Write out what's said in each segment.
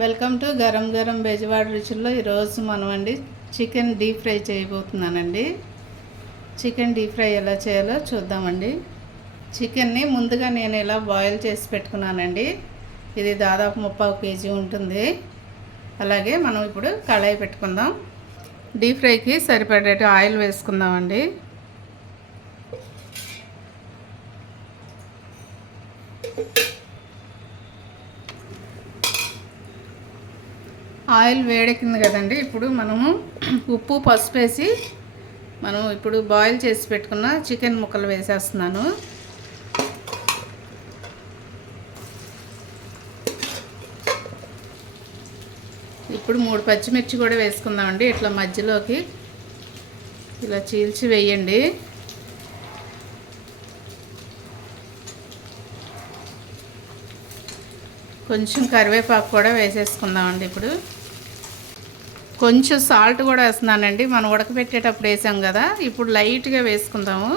Welcome to Garam Garam Bezawada రుచుల్లో. ఈరోజు మనం చికెన్ డీప్ ఫ్రై చేయబోతున్నానండి. చికెన్ డీప్ ఫ్రై ఎలా చేయాలో చూద్దామండి. చికెన్ని ముందుగా నేను ఇలా బాయిల్ చేసి పెట్టుకున్నానండి. ఇది దాదాపు 30 kg ఉంటుంది. అలాగే మనం ఇప్పుడు కళాయి పెట్టుకుందాం. డీప్ ఫ్రైకి సరిపడేట్టు ఆయిల్ వేసుకుందామండి. ఆయిల్ వేడెక్కింది కదండి. ఇప్పుడు మనము ఉప్పు పసుపు వేసి మనం ఇప్పుడు బాయిల్ చేసి పెట్టుకున్న చికెన్ ముక్కలు వేసేస్తున్నాను. ఇప్పుడు 3 పచ్చిమిర్చి కూడా వేసుకుందామండి. ఇట్లా మధ్యలోకి ఇలా చీల్చి వేయండి. కొంచెం కరివేపాకు కూడా వేసేసుకుందామండి. ఇప్పుడు కొంచెం సాల్ట్ కూడా వేస్తున్నానండి. మనం ఉడకబెట్టేటప్పుడు వేసాం కదా, ఇప్పుడు లైట్గా వేసుకుందాము.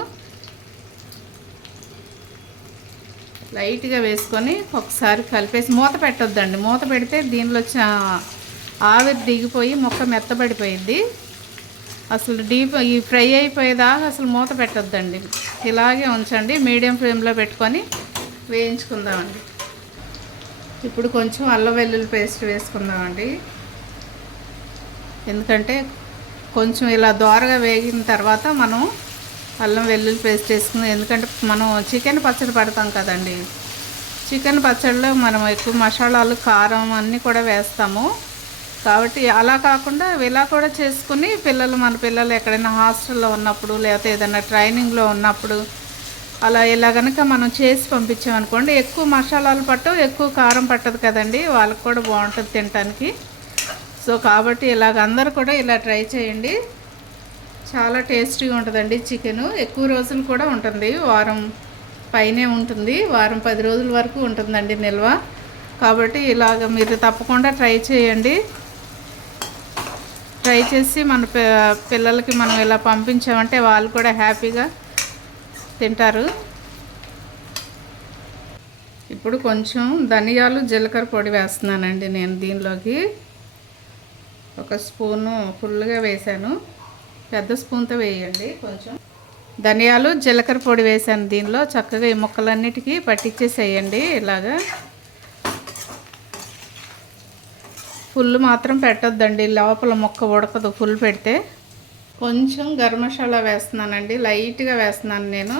లైట్గా వేసుకొని ఒకసారి కలిపేసి మూత పెట్టొద్దండి. మూత పెడితే దీనిలో వచ్చిన ఆవిరి దిగిపోయి ముక్క మెత్తబడిపోయింది. అసలు ఈ ఫ్రై అయిపోయేదాకా అసలు మూత పెట్టొద్దండి. ఇలాగే ఉంచండి. మీడియం ఫ్లేమ్లో పెట్టుకొని వేయించుకుందామండి. ఇప్పుడు కొంచెం అల్లం వెల్లుల్లి పేస్ట్ వేసుకుందామండి. ఎందుకంటే కొంచెం ఇలా దోరగా వేగిన తర్వాత మనం అల్లం వెల్లుల్లి పేస్ట్ వేసుకుందాం. ఎందుకంటే మనం చికెన్ పచ్చడి పడతాం కదండి. చికెన్ పచ్చడిలో మనం ఎక్కువ మసాలాలు, కారం అన్నీ కూడా వేస్తాము. కాబట్టి అలా కాకుండా ఇలా కూడా చేసుకుని మన పిల్లలు ఎక్కడైనా హాస్టల్లో ఉన్నప్పుడు లేకపోతే ఏదైనా ట్రైనింగ్లో ఉన్నప్పుడు అలా ఇలా కనుక మనం చేసి పంపించామనుకోండి, ఎక్కువ మసాలాలు పట్టవు, ఎక్కువ కారం పట్టదు కదండి. వాళ్ళకి కూడా బాగుంటుంది తినడానికి. సో కాబట్టి ఇలాగ అందరూ కూడా ఇలా ట్రై చేయండి. చాలా టేస్టీగా ఉంటుందండి. చికెను ఎక్కువ రోజులు కూడా ఉంటుంది. వారం పైనే ఉంటుంది. వారం 10 రోజుల వరకు ఉంటుందండి నిల్వ. కాబట్టి ఇలాగ మీరు తప్పకుండా ట్రై చేయండి. ట్రై చేసి మన పిల్లలకి మనం ఇలా పంపించామంటే వాళ్ళు కూడా హ్యాపీగా తింటారు. ఇప్పుడు కొంచెం ధనియాలు, జీలకర్ర పొడి వేస్తున్నానండి. నేను దీనిలోకి 1 స్పూను ఫుల్గా వేసాను. పెద్ద స్పూన్తో వేయండి. కొంచెం ధనియాలు, జీలకర్ర పొడి వేసాను. దీనిలో చక్కగా ఈ ముక్కలన్నిటికీ పట్టించేసేయండి. ఇలాగా ఫుల్ మాత్రం పెట్టొద్దండి, లోపల ముక్క ఉడకదు ఫుల్ పెడితే. కొంచెం గరం మసాలా వేస్తున్నానండి. లైట్గా వేస్తున్నాను నేను,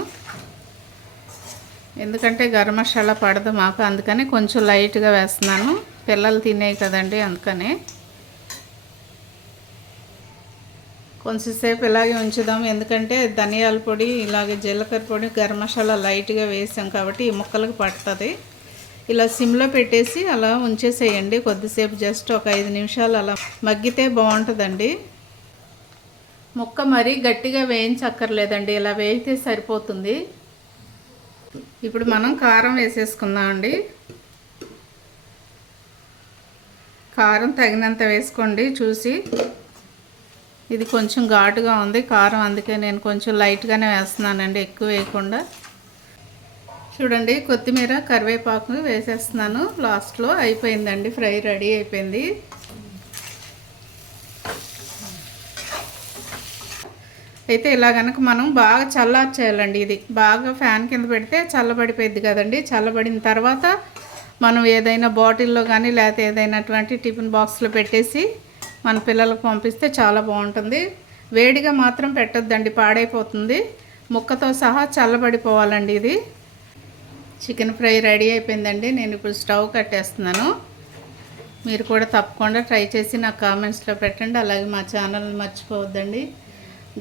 ఎందుకంటే గరం మసాలా పడదు మాకు, అందుకని కొంచెం లైట్గా వేస్తున్నాను. పిల్లలు తినేవి కదండి, అందుకనే కొంచెంసేపు ఇలాగే ఉంచుదాం. ఎందుకంటే ధనియాల పొడి, ఇలాగే జీలకర్ర పొడి, గరం మసాలా లైట్గా వేసాం కాబట్టి ఈ ముక్కలకు పడుతుంది. ఇలా సిమ్లో పెట్టేసి అలా ఉంచేసేయండి కొద్దిసేపు. జస్ట్ ఒక 5 నిమిషాలు అలా మగ్గితే బాగుంటుందండి. ముక్క మరీ గట్టిగా వేయించక్కర్లేదండి, ఇలా వేయితే సరిపోతుంది. ఇప్పుడు మనం కారం వేసేసుకుందామండి. కారం తగినంత వేసుకోండి చూసి. ఇది కొంచెం ఘాటుగా ఉంది కారం, అందుకే నేను కొంచెం లైట్గానే వేస్తున్నానండి, ఎక్కువ వేయకుండా. చూడండి, కొత్తిమీర, కరివేపాకు వేసేస్తున్నాను లాస్ట్లో. అయిపోయిందండి, ఫ్రై రెడీ అయిపోయింది. అయితే ఇలా కనుక మనం బాగా చల్లార్చేయాలండి. ఇది బాగా ఫ్యాన్ కింద పెడితే చల్లబడిపోయింది కదండి. చల్లబడిన తర్వాత మనం ఏదైనా బాటిల్లో కానీ లేకపోతే ఏదైనటువంటి టిఫిన్ బాక్స్లో పెట్టేసి మన పిల్లలకు పంపిస్తే చాలా బాగుంటుంది. వేడిగా మాత్రం పెట్టొద్దండి, పాడైపోతుంది. ముక్కతో సహా చల్లబడిపోవాలండి. ఇది చికెన్ ఫ్రై రెడీ అయిపోయిందండి. నేను ఇప్పుడు స్టవ్ కట్టేస్తున్నాను. మీరు కూడా తప్పకుండా ట్రై చేసి నాకు కామెంట్స్లో పెట్టండి. అలాగే మా ఛానల్ని మర్చిపోవద్దండి.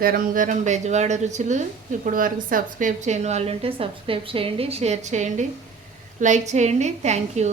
గరం గరం బెజవాడ రుచులు. ఇప్పుడు వరకు సబ్స్క్రైబ్ చేయని వాళ్ళు ఉంటే సబ్స్క్రైబ్ చేయండి, షేర్ చేయండి, లైక్ చేయండి. Thank you.